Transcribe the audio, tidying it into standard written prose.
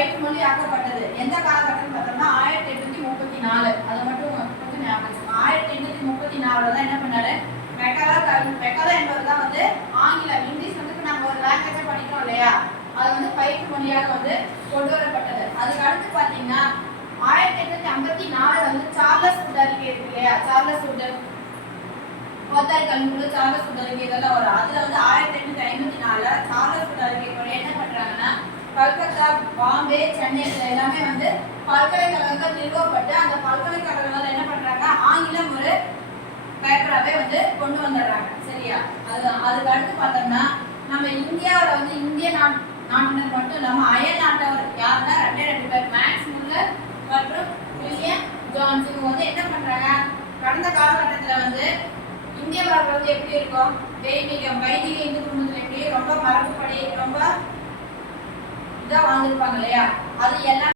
பயிற்று மொழி ஆக்கப்பட்டது. எந்த காலகட்டம்னு பார்த்தோம்னா 1834. அதை மட்டும் கொஞ்சம் ஞாபகம் வச்சுக்கோங்க. 1834 தான் என்ன பண்ணாரு, மெக்காலே என்பவர் தான் வந்து ஆங்கிலம், இங்கிலீஷ் வந்து நம்ம ஒரு லாங்குவேஜா படிக்கிறோம் இல்லையா, அது வந்து பயிற்று மொழியாக வந்து கொண்டு வரப்பட்டது. அதுக்கு அடுத்து பார்த்தீங்கன்னா 1854 வந்து சார்லஸ் வுட் அறிக்கை இருக்கு இல்லையா, சார்லஸ் வுட் கோத்தாரி கல்விக்குழு, சார்லஸ் வுட் அறிக்கை இதெல்லாம் வரும். அதுல வந்து 1854 சார்லஸ் வுட் அறிக்கை என்ன பண்றாங்கன்னா, கல்கத்தா, பாம்பே, சென்னை எல்லாமே வந்து பல்கலைக்கழகங்கள் நிறுவப்பட்டு அந்த பல்கலைக்கழகங்கள் என்ன பண்றாங்க, ஆங்கிலம் ஒரு பேப்பராகவே வந்து கொண்டு வந்துடுறாங்க. சரியா? அதுக்கு அடுத்து பார்த்தோம்னா நம்ம இந்தியாவில் வந்து இந்திய நாட்டினர் மட்டும் இல்லாமல் அயல் நாட்டவர் யாருன்னா 2 பேர், மேக்ஸ் முல்லர் மற்றும் வில்லியம் ஜோன்ஸ். இவங்க வந்து என்ன பண்றாங்க, கடந்த காலகட்டத்தில் வந்து இந்திய மரபு வந்து எப்படி இருக்கும், வைதிக இந்து குடும்பத்தில் எப்படி ரொம்ப மரபுப்படி ரொம்ப இதாக வாழ்ந்துருப்பாங்க இல்லையா, அது எல்லாம்